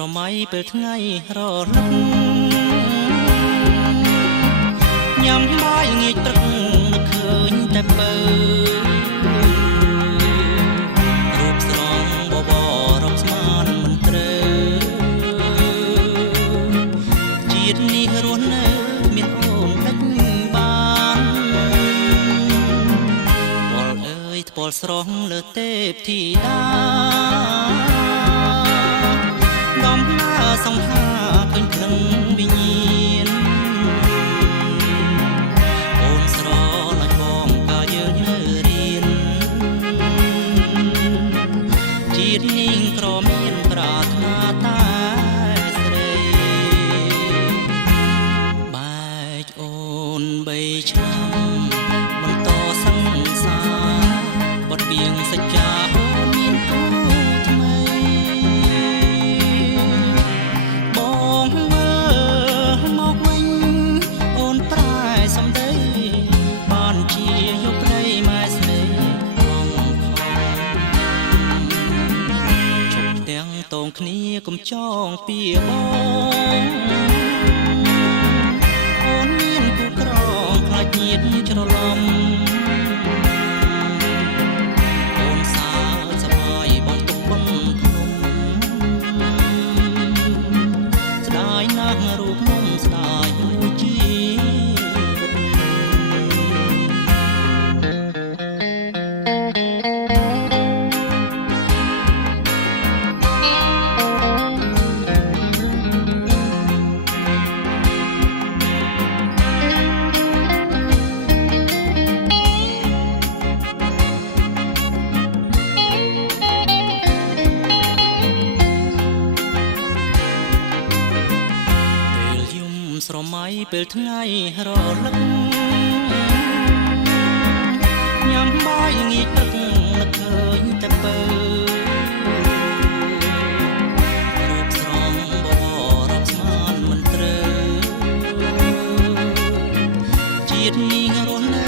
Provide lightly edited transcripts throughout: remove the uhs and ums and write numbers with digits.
ស្រមៃពេលថ្ងៃរលឹកញ៉ាំបាយងាយព្រឹកនឹកឃើញតែបើរូបស្រងបបរកស្មានមិនត្រូវជាតិនេះរស់នៅមានអូនដាច់បានពលអើយថ្ពាល់ស្រស់លើទេពធីតាដំណើរសង្ហាឃើញក្លិនវិញ្ញាណអូនស្រឡាញ់បងកាយើងនៅរៀនជាតិនាងក្រមានប្រាថ្នាតែស្រីបែកអូន3ឆ្នាំបន្តសង្សារបត់បៀងសច្ចាអូនមានគូថ្មីបងមើលមកវិញអូនប្រែសម្ដីបានជាយកប្តីម៉ែស្រីបងខំជប់ទាំងតងគ្នាកុំចងពៀបងអូនមានគូក្រងខ្លាចញាតច្រឡំអូនសើចសប្បាយបងទុកបនភ្នំស្ដាយណាស់រូបមុំស្ដាយមួយជីវិតស្រមៃពេលថ្ងៃរលឹកញ៉ាំបាយងាយព្រឹកនឹកឃើញតែបើរូបស្រងបបរកស្មានមិនត្រូវជាតិនេះរស់នៅ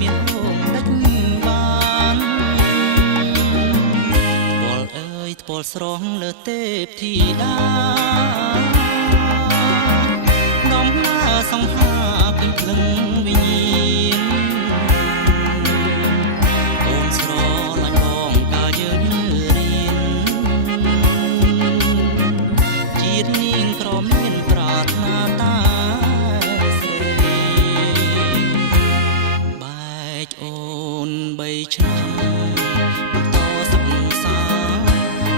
មានអូនដាច់បានពលអើយថ្ពាល់ស្រស់លើទេពធីតាដំណើរសង្ហាឃើញក្លិនវិញ្ញាណអូនស្រឡាញ់បងកាយើងនៅរៀនជាតិនាងក្រមានប្រាថ្នាតែស្រីបែកអូន3ឆ្នាំបន្តសង្សារ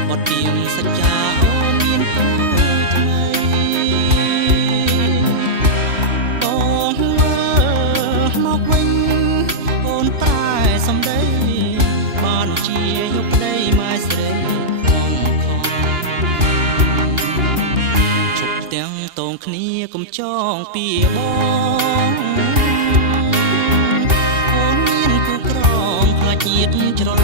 បត់ទៀងសច្ចាអូនមានគូថ្មីសម្ដីបានជាយកប្តីម៉ែស្រីបងខំជប់ទាំងតងគ្នាកុំចងពៀបងអូនមានគូក្រងខ្លាចញាតច្រឡំ